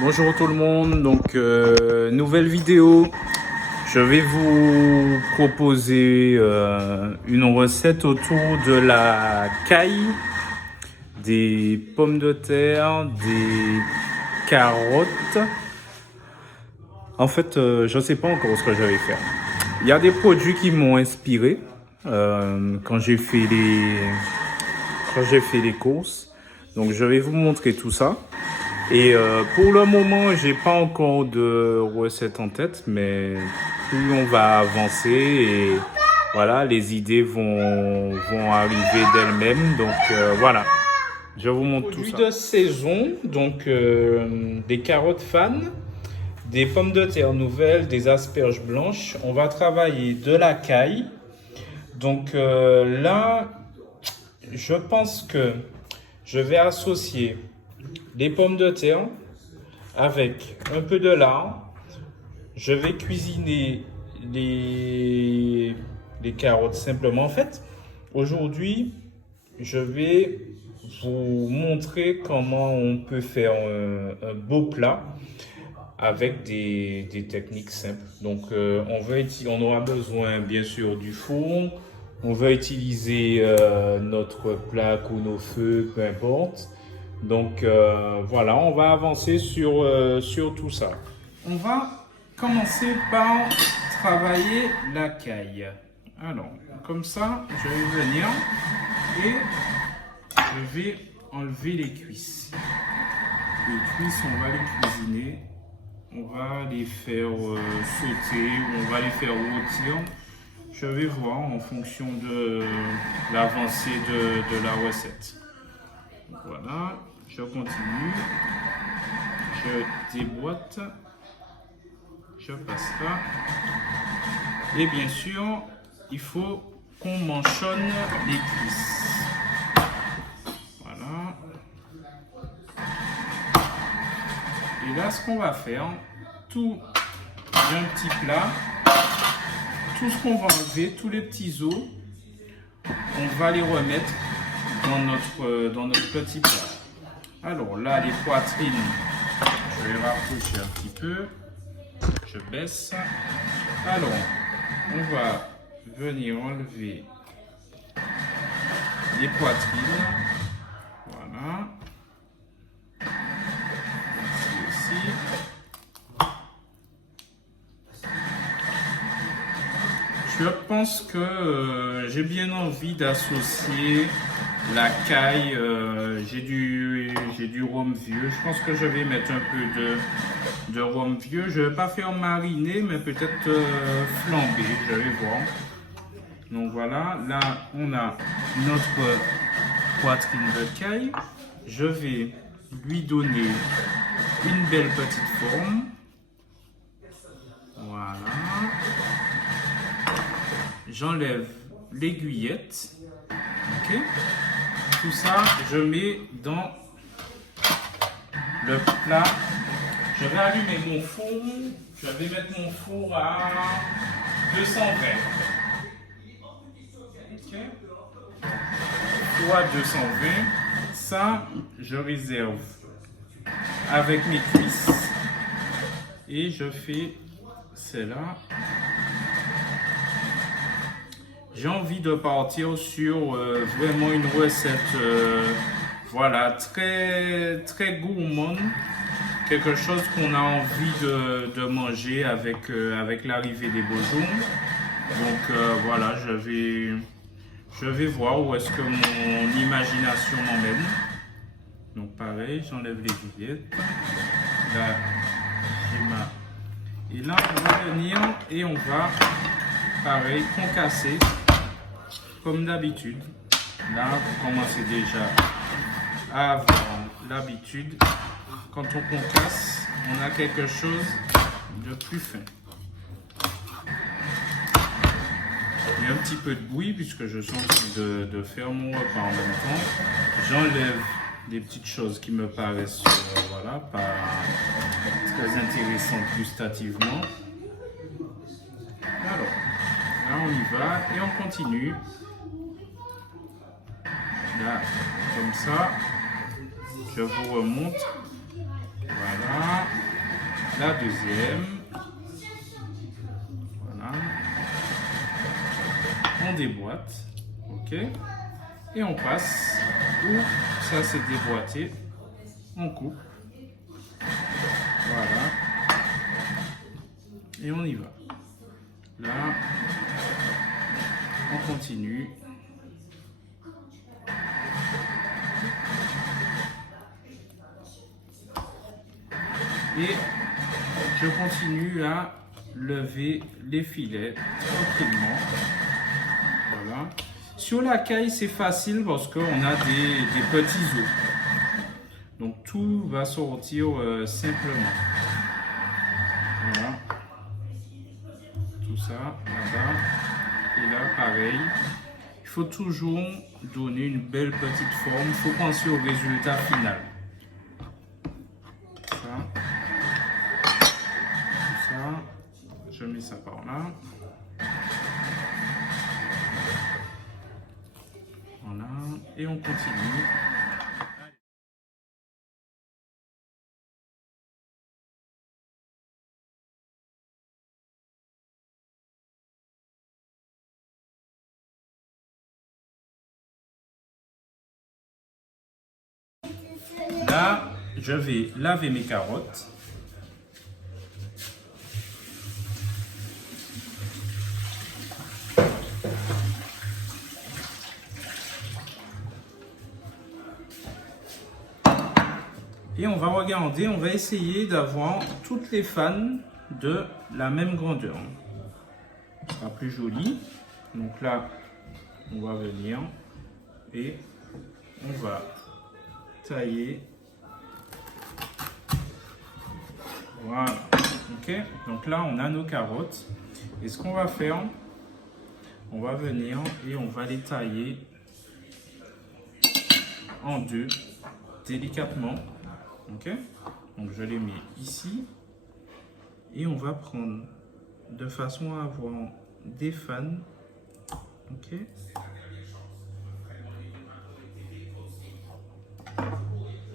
Bonjour tout le monde, donc nouvelle vidéo. Je vais vous proposer une recette autour de la caille, des pommes de terre, des carottes. En fait, je ne sais pas encore ce que je vais faire. Il y a des produits qui m'ont inspiré quand j'ai fait les courses. Donc je vais vous montrer tout ça. Et pour le moment, j'ai pas encore de recette en tête, mais plus on va avancer et voilà, les idées vont arriver d'elles-mêmes. Donc voilà, je vous montre tout ça. Produits de saison, donc des carottes fan, des pommes de terre nouvelles, des asperges blanches. On va travailler de la caille. Donc là, je pense que je vais associer les pommes de terre avec un peu de lard. Je vais cuisiner les carottes simplement. En fait, aujourd'hui, je vais vous montrer comment on peut faire un beau plat avec des techniques simples. Donc, on aura besoin bien sûr du four. On va utiliser notre plaque ou nos feux, peu importe. Donc voilà, on va avancer sur tout ça. On va commencer par travailler la caille. Alors, comme ça, je vais venir et je vais enlever les cuisses. Les cuisses, on va les cuisiner. On va les faire sauter ou on va les faire rôtir. Je vais voir en fonction de l'avancée de la recette. Voilà, je continue. Je déboîte. Je passe là. Et bien sûr, il faut qu'on manchonne les cuisses. Voilà. Et là, ce qu'on va faire, tout d'un petit plat, tout ce qu'on va enlever, tous les petits os, on va les remettre dans notre petit plat. Alors là, les poitrines, je vais rapprocher un petit peu. Je baisse. Alors, on va venir enlever les poitrines. Voilà. Ici aussi. Je pense que j'ai bien envie d'associer la caille. J'ai du rhum vieux. Je pense que je vais mettre un peu de rhum vieux. Je ne vais pas faire mariner, mais peut-être flamber. Je vais voir. Donc voilà, là on a notre poitrine de caille. Je vais lui donner une belle petite forme. Voilà. J'enlève l'aiguillette. Ok. Tout ça, je mets dans le plat. Je vais allumer mon four. Je vais mettre mon four à 220. Ok. Four à 220. Ça, je réserve avec mes cuisses. Et je fais celle-là. J'ai envie de partir sur vraiment une recette voilà, très, très gourmande. Quelque chose qu'on a envie de manger avec l'arrivée des beaux jours. Donc voilà, je vais voir où est-ce que mon imagination m'emmène. Donc pareil, j'enlève les billettes. Là, j'ai ma... Et là, on va venir et on va, pareil, concasser. Comme d'habitude, là vous commencez déjà à avoir l'habitude. Quand on concasse, on a quelque chose de plus fin. Il y a un petit peu de bruit puisque je suis en train de faire mon repas en même temps. J'enlève des petites choses qui me paraissent voilà, pas très intéressantes gustativement. Alors, là on y va et on continue. Là, comme ça, je vous remonte. Voilà. La deuxième. Voilà. On déboîte. OK. Et on passe où ça c'est déboîté. On coupe. Voilà. Et on y va. Là, on continue. Et je continue à lever les filets tranquillement. Voilà. Sur la caille, c'est facile parce qu'on a des petits os. Donc tout va sortir simplement. Voilà. Tout ça, là-bas. Et là, pareil. Il faut toujours donner une belle petite forme. Il faut penser au résultat final. Je mets ça par là. Voilà. Et on continue. Là, je vais laver mes carottes. Et on va regarder, on va essayer d'avoir toutes les fans de la même grandeur. Ce sera plus joli. Donc là, on va venir et on va tailler. Voilà. Ok. Donc là, on a nos carottes. Et ce qu'on va faire, on va venir et on va les tailler en deux, délicatement. Ok, donc je les mets ici et on va prendre de façon à avoir des fans. Ok,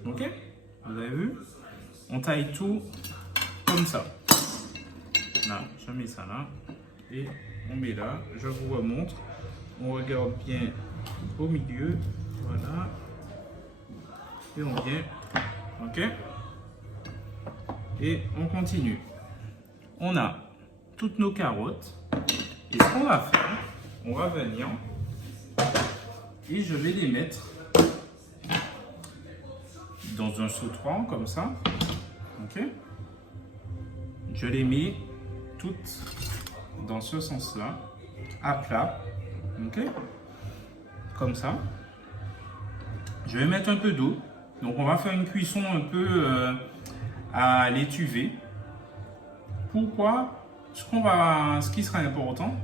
ok, vous avez vu, on taille tout comme ça. Là, je mets ça là et on met là. Je vous remontre. On regarde bien au milieu. Voilà, et on vient. Ok, et on continue. On a toutes nos carottes et ce qu'on va faire, on va venir et je vais les mettre dans un sautoir comme ça. Ok, je les mets toutes dans ce sens-là, à plat. Ok, comme ça. Je vais mettre un peu d'eau. Donc on va faire une cuisson un peu à l'étuvée. Pourquoi? Ce qui sera important,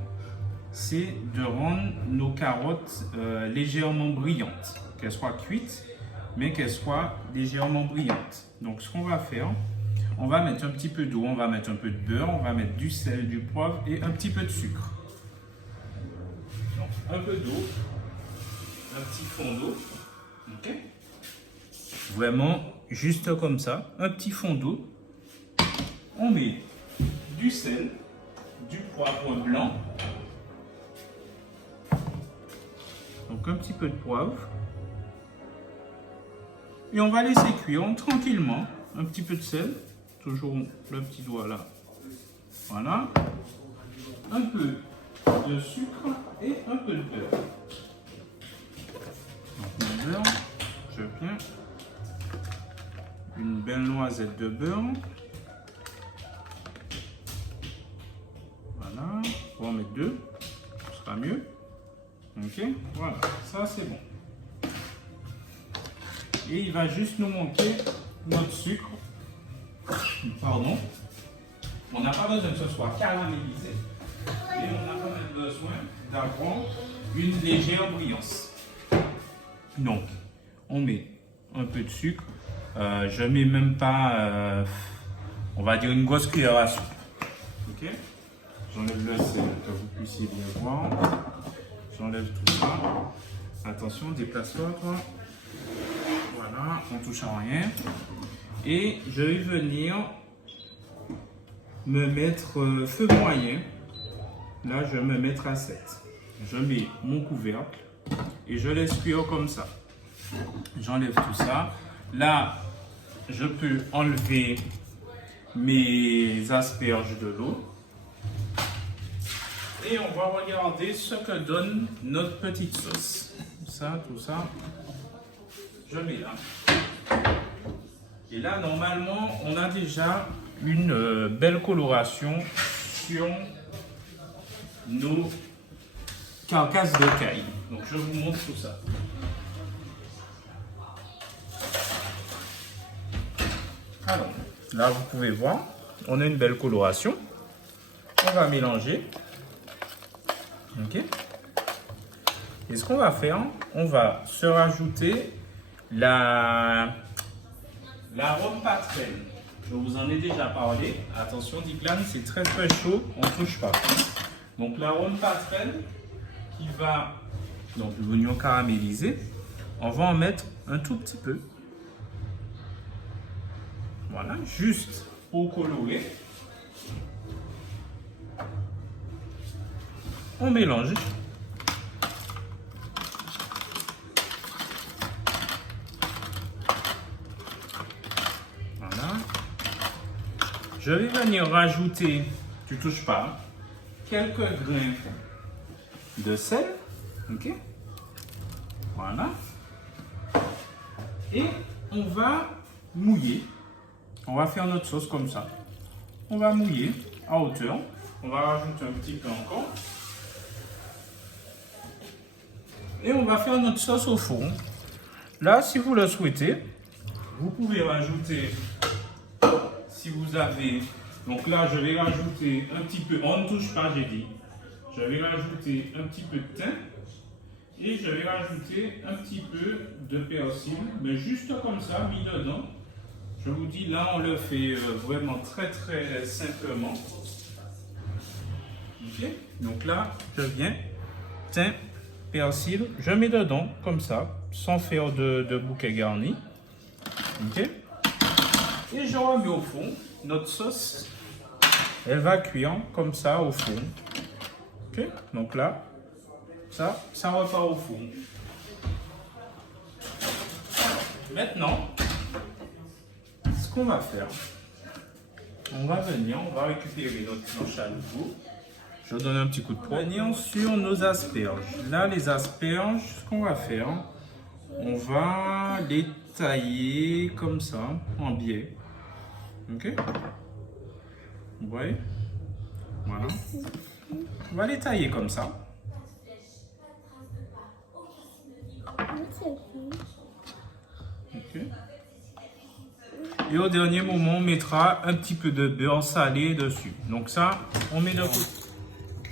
c'est de rendre nos carottes légèrement brillantes. Qu'elles soient cuites, mais qu'elles soient légèrement brillantes. Donc ce qu'on va faire, on va mettre un petit peu d'eau, on va mettre un peu de beurre, on va mettre du sel, du poivre et un petit peu de sucre. Donc un peu d'eau, un petit fond d'eau. Ok, vraiment juste comme ça, un petit fond d'eau. On met du sel, du poivre blanc, donc un petit peu de poivre, et on va laisser cuire tranquillement. Un petit peu de sel, toujours le petit doigt là, voilà, un peu de sucre et un peu de beurre. Donc mon beurre, je viens, une belle noisette de beurre. Voilà, on va en mettre deux, ce sera mieux. Ok, voilà, ça c'est bon. Et il va juste nous manquer notre sucre. Pardon. On n'a pas besoin que ce soit caramélisé. Et on a quand même besoin d'avoir une légère brillance. Donc, on met un peu de sucre. Je ne mets même pas, on va dire, une grosse cuillère à soupe. Ok. J'enlève le sel que vous puissiez bien voir. J'enlève tout ça. Attention, déplace-toi. Voilà, on touche à rien. Et je vais venir me mettre feu moyen. Là, je vais me mettre à 7. Je mets mon couvercle et je laisse cuire comme ça. J'enlève tout ça. Là, je peux enlever mes asperges de l'eau. Et on va regarder ce que donne notre petite sauce. Ça, tout ça, je mets là. Et là, normalement, on a déjà une belle coloration sur nos carcasses de caille. Donc, je vous montre tout ça. Alors, là, vous pouvez voir, on a une belle coloration. On va mélanger. Ok. Et ce qu'on va faire, on va se rajouter l'arôme patrenne. Je vous en ai déjà parlé. Attention, Declan, c'est très très chaud, on ne touche pas. Donc l'arôme patrenne qui va, donc l'oignon caramélisé, on va en mettre un tout petit peu. Voilà, juste pour colorer. On mélange. Voilà. Je vais venir rajouter, tu touches pas, quelques grains de sel. Ok. Voilà. Et on va mouiller. On va faire notre sauce comme ça. On va mouiller à hauteur. On va rajouter un petit peu encore. Et on va faire notre sauce au four. Là, si vous le souhaitez, vous pouvez rajouter, si vous avez, donc là, je vais rajouter un petit peu, on ne touche pas, j'ai dit. Je vais rajouter un petit peu de thym et je vais rajouter un petit peu de persil, mais juste comme ça, mis dedans. Je vous dis, là, on le fait vraiment très, très simplement. Ok? Donc là, je viens, thym, persil, je mets dedans comme ça, sans faire de bouquet garni. Ok. Et je remets au fond. Notre sauce, elle va cuire comme ça au fond. Ok. Donc là, ça repart au fond. Maintenant, ce qu'on va faire, on va venir, on va récupérer notre planche à nouveau. Je donne un petit coup de poing. Venir sur nos asperges. Là, les asperges, ce qu'on va faire, on va les tailler comme ça, en biais. Ok? Vous voyez? Voilà. On va les tailler comme ça. Ok. Et au dernier moment, on mettra un petit peu de beurre salé dessus. Donc ça, on met de côté.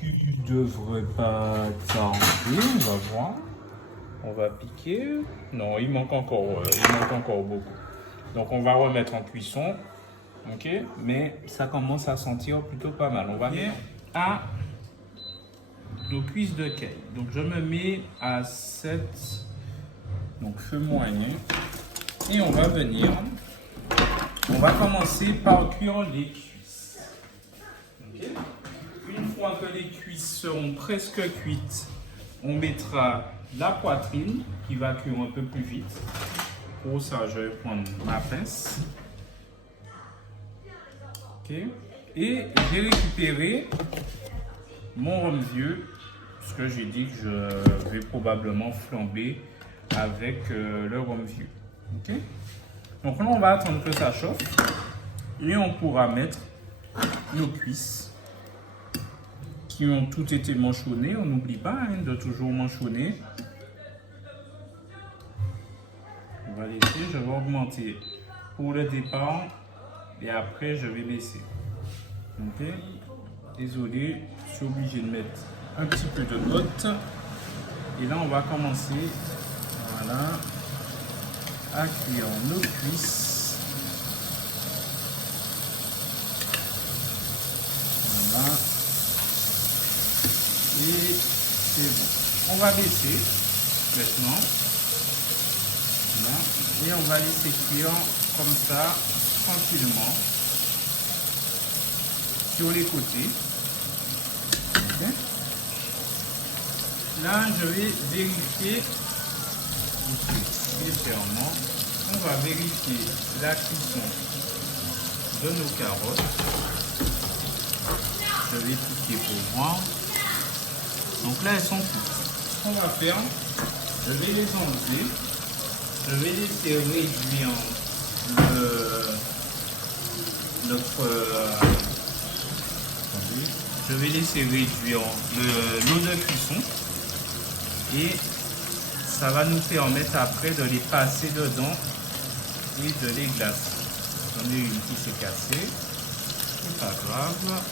Qui devrait pas tarder, on va voir. On va piquer. Non, il manque encore beaucoup. Donc on va remettre en cuisson. Ok, mais ça commence à sentir plutôt pas mal. On va venir à nos cuisses de caille. Donc je me mets à 7, donc feu moyen. Et on va venir, on va commencer par cuire les cuisses. Okay. Une fois que les cuisses seront presque cuites, on mettra la poitrine qui va cuire un peu plus vite. Pour ça, je vais prendre ma pince. Okay. Et j'ai récupéré mon rhum vieux, parce que j'ai dit que je vais probablement flamber avec le rhum vieux. Okay. Donc là, on va attendre que ça chauffe et on pourra mettre nos cuisses qui ont toutes été manchonnées. On n'oublie pas de toujours manchonner. On va laisser, je vais augmenter pour le départ et après je vais baisser. Ok, désolé, je suis obligé de mettre un petit peu de note. Et là, on va commencer, voilà, à cuire nos cuisses. Voilà. Et c'est bon. On va baisser maintenant. Voilà. Et on va laisser cuire comme ça, tranquillement. sur les côtés. Okay. Là, je vais vérifier légèrement. On va vérifier la cuisson de nos carottes. Je vais piquer pour voir. Donc là, elles sont cuites. Ce qu'on va faire, je vais les enlever. Je vais laisser réduire je vais laisser réduire l'eau de cuisson et ça va nous permettre après de les passer dedans et de les glacer. J'en ai une qui s'est cassée, c'est pas grave,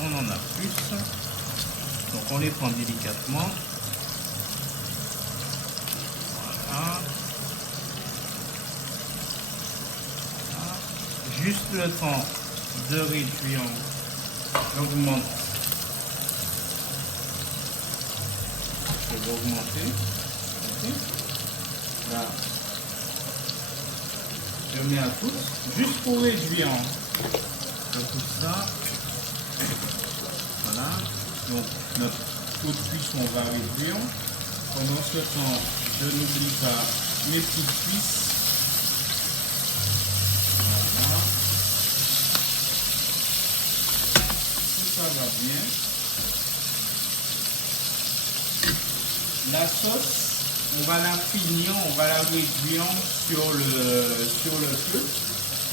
on en a plus. Donc on les prend délicatement. Voilà. Juste le temps de réduire, j'augmente. Je vais augmenter. Okay. Là, je mets à tous, juste pour réduire. Je pousse ça. Voilà. Donc notre taux de cuisson va réduire. Pendant ce temps, je n'oublie pas mes petites cuisses. Ça va bien. La sauce, on va la finir, on va la réduire sur le feu.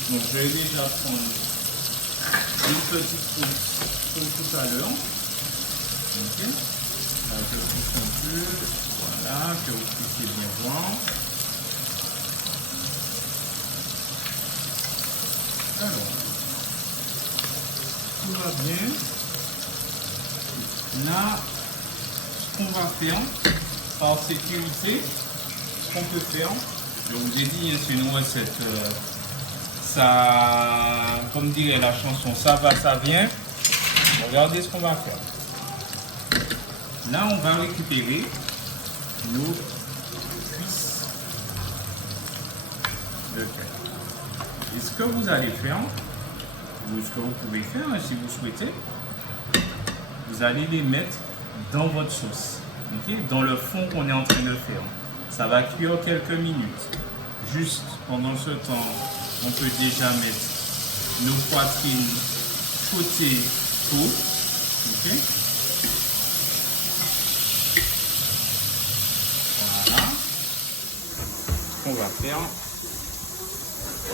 Donc je vais déjà prendre une petite pousse comme tout à l'heure. Okay. Là, je pousse un peu. Voilà, que vous puissiez bien voir. Alors, tout va bien. Là, ce qu'on va faire, par sécurité, ce qu'on peut faire, je vous ai dit, c'est une recette, ça, comme dirait la chanson, ça va, ça vient. Regardez ce qu'on va faire. Là, on va récupérer nos cuisses de cœur. Et ce que vous allez faire, ou ce que vous pouvez faire si vous souhaitez, vous allez les mettre dans votre sauce, okay? Dans le fond qu'on est en train de faire. Ça va cuire quelques minutes. Juste pendant ce temps, on peut déjà mettre nos poitrines côté haut. Okay? Voilà. Ce qu'on va faire,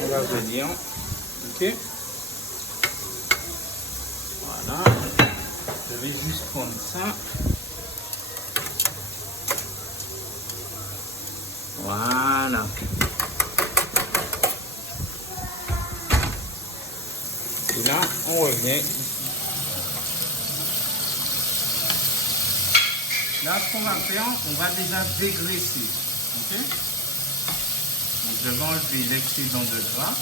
on va venir. Ok. Voilà. Je vais juste prendre ça. Voilà. Et là, on revient. Là, ce qu'on va faire, on va déjà dégraisser. Ok. Donc, je vais enlever l'excédent de gras.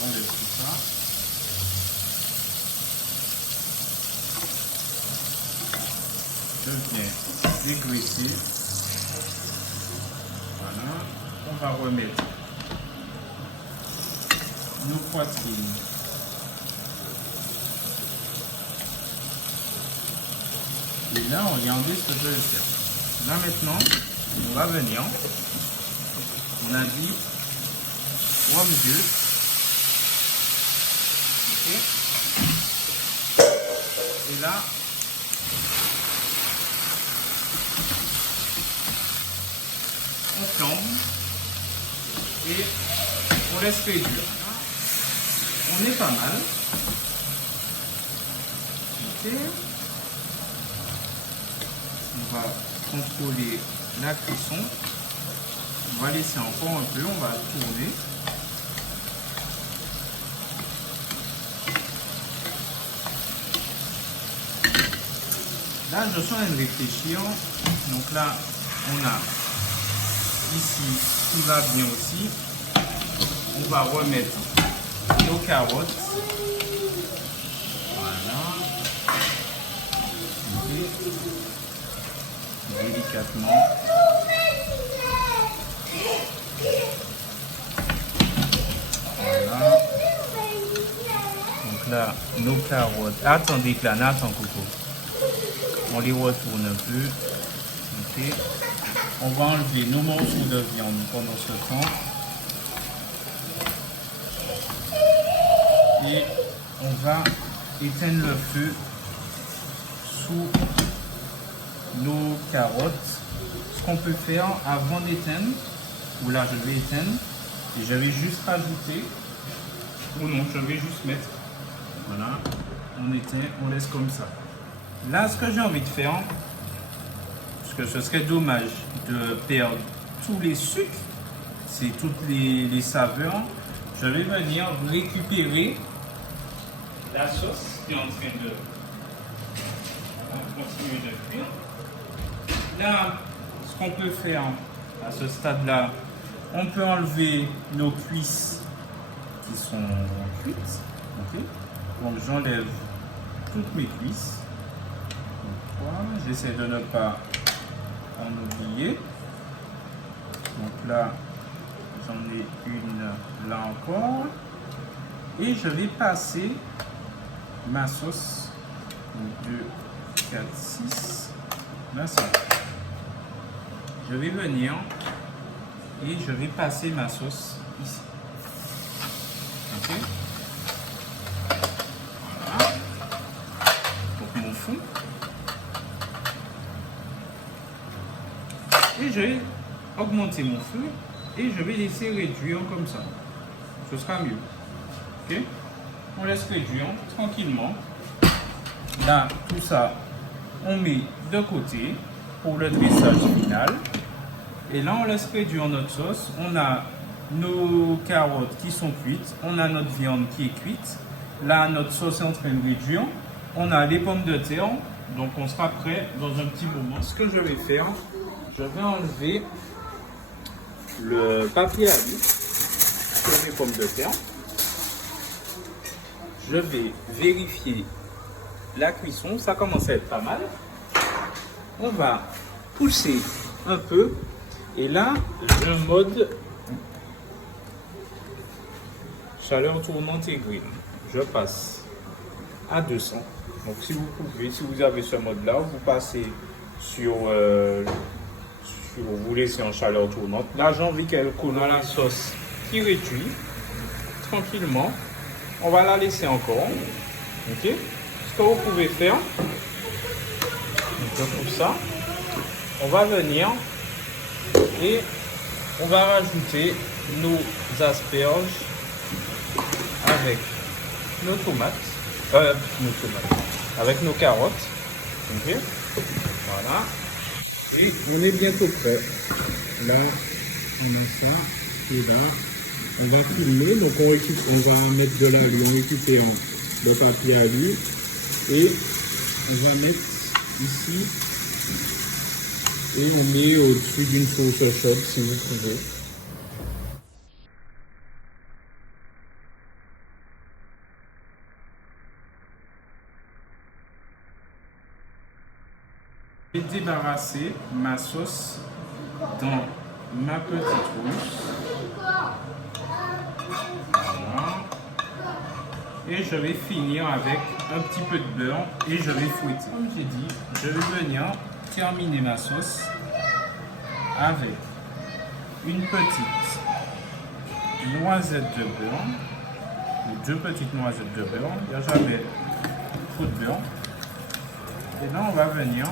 On enlève tout ça. Je viens dégraisser. Voilà. On va remettre nos poitrines. Et là, regardez ce que je vais faire. Là maintenant, on va venir. On a dit 3 minutes. Okay. Et là, on flambe et on laisse réduire. On est pas mal. Okay. On va contrôler la cuisson. On va laisser encore un peu, on va tourner. Là, je suis en train de réfléchir. Donc là, on a ici, tout va bien aussi. On va remettre nos carottes. Voilà. Okay. Délicatement. Voilà. là, nos carottes. Attendez que là, Nathan Coco. On les retourne un peu. Ok. On va enlever nos morceaux de viande pendant ce temps. Et on va éteindre le feu sous nos carottes. Ce qu'on peut faire avant d'éteindre, ou là je vais éteindre, et je vais juste rajouter, ou non, je vais juste mettre, voilà, on éteint, on laisse comme ça. Là, ce que j'ai envie de faire, parce que ce serait dommage de perdre tous les sucres, c'est toutes les saveurs, je vais venir récupérer la sauce qui est en train de continuer de cuire. Là, ce qu'on peut faire à ce stade-là, on peut enlever nos cuisses qui sont cuites. Okay. Donc j'enlève toutes mes cuisses. Voilà. J'essaie de ne pas en oublier. Donc là, j'en ai une là encore. Et je vais passer ma sauce. 2, 4, 6. Là, ça. Je vais venir et je vais passer ma sauce ici. Ok. Voilà. Pour mon fond. Et je vais augmenter mon feu et je vais laisser réduire comme ça. Ce sera mieux. Ok. On laisse réduire tranquillement. Là, tout ça, on met de côté pour le dressage final. Et là, on laisse réduire notre sauce. On a nos carottes qui sont cuites. On a notre viande qui est cuite. Là, notre sauce est en train de réduire. On a les pommes de terre. Donc, on sera prêt dans un petit moment. Ce que je vais faire, je vais enlever le papier à l'huile sur les pommes de terre. Je vais vérifier la cuisson. Ça commence à être pas mal. On va pousser un peu. Et là, je mode chaleur tournante et grille. Je passe à 200. Donc si vous pouvez, si vous avez ce mode-là, vous passez sur, vous laissez en chaleur tournante. Là, j'ai envie qu'elle coule à la sauce qui réduit tranquillement. On va la laisser encore. Ok. Ce que vous pouvez faire, je coupe ça. On va venir et on va rajouter nos asperges avec nos tomates, avec nos carottes. Ok. Voilà. Et on est bientôt prêt. Là, on a ça. Et là, on va filmer. Donc on va mettre de la l'huile. On récupère le papier à l'huile. Et on va mettre ici. Et on met au-dessus d'une sauce chaude si vous trouvez. Je vais débarrasser ma sauce dans ma petite housse. Voilà. Et je vais finir avec un petit peu de beurre et je vais fouetter. Comme j'ai dit, je vais venir terminer ma sauce avec une petite noisette de beurre ou 2 petites noisettes de beurre. Il n'y a jamais trop de beurre. Et là, on va venir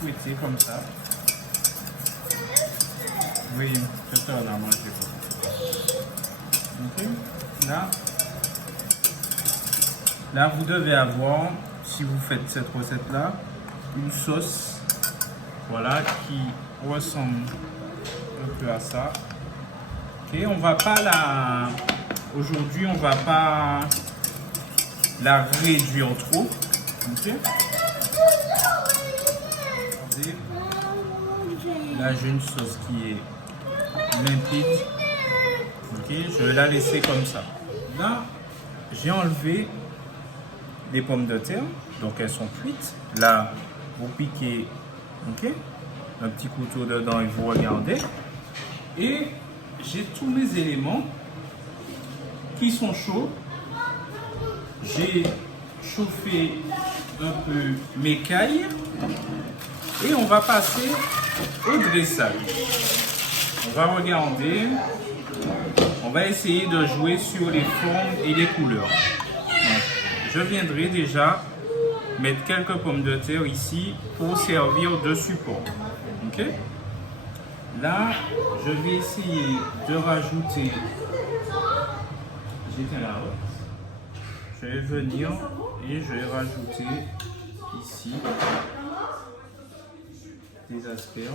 fouetter comme ça. Oui, c'est ça, on a mangé. Ok. Là, vous devez avoir, si vous faites cette recette-là, une sauce, voilà, qui ressemble un peu à ça. Ok, on va pas la, aujourd'hui, on va pas la réduire trop. Ok. Là, j'ai une sauce qui est limpide. Ok, je vais la laisser comme ça. Là, j'ai enlevé les pommes de terre, donc elles sont cuites. Là, vous piquez, ok, un petit couteau dedans et vous regardez. Et j'ai tous mes éléments qui sont chauds. J'ai chauffé un peu mes cailles et on va passer au dressage. On va regarder, on va essayer de jouer sur les formes et les couleurs. Donc, je viendrai déjà mettre quelques pommes de terre ici pour servir de support. Ok? Là, je vais essayer de rajouter. J'étais là. Je vais venir et je vais rajouter ici des asperges.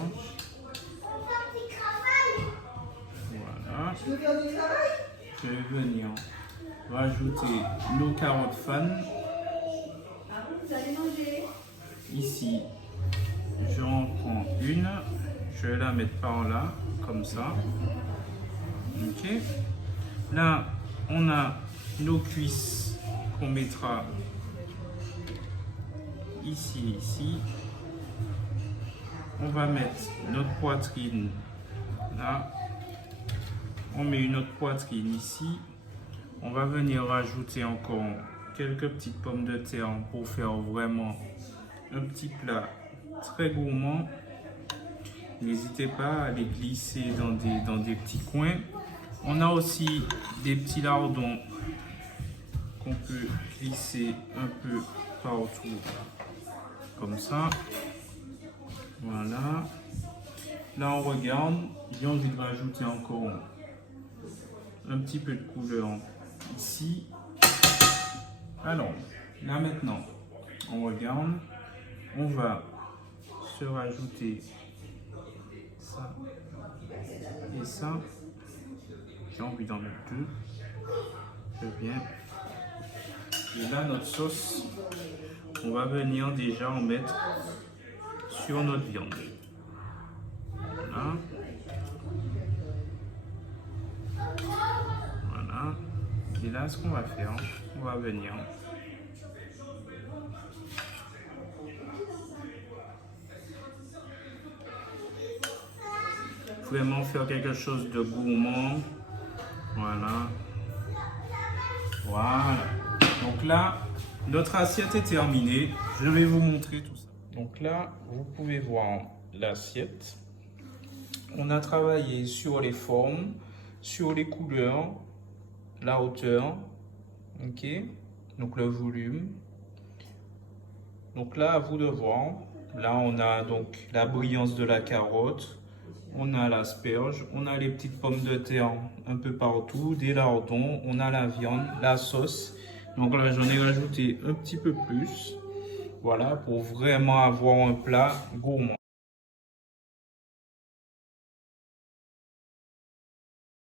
Voilà. Je vais venir rajouter nos carottes fan. Ici, je en prends une. Je vais la mettre par là, comme ça. Ok. Là, on a nos cuisses qu'on mettra ici, ici. On va mettre notre poitrine là. On met une autre poitrine ici. On va venir rajouter encore quelques petites pommes de terre pour faire vraiment un petit plat très gourmand. N'hésitez pas à les glisser dans des petits coins. On a aussi des petits lardons qu'on peut glisser un peu partout, comme ça. Voilà. Là, on regarde. J'ai envie de rajouter encore un petit peu de couleur ici. Alors, là maintenant, on regarde. On va se rajouter ça et ça. J'ai envie d'en mettre deux. Très bien. Et là, notre sauce, on va venir déjà en mettre sur notre viande. Voilà. Voilà. Et là, ce qu'on va faire, on va venir vraiment faire quelque chose de gourmand. Voilà. Voilà. Donc là, notre assiette est terminée. Je vais vous montrer tout ça. Donc là, vous pouvez voir l'assiette. On a travaillé sur les formes, sur les couleurs, la hauteur, ok, donc le volume. Donc là, à vous de voir. Là, on a donc la brillance de la carotte. On a l'asperge, on a les petites pommes de terre un peu partout, des lardons, on a la viande, la sauce. Donc là, j'en ai rajouté un petit peu plus. Voilà, pour vraiment avoir un plat gourmand.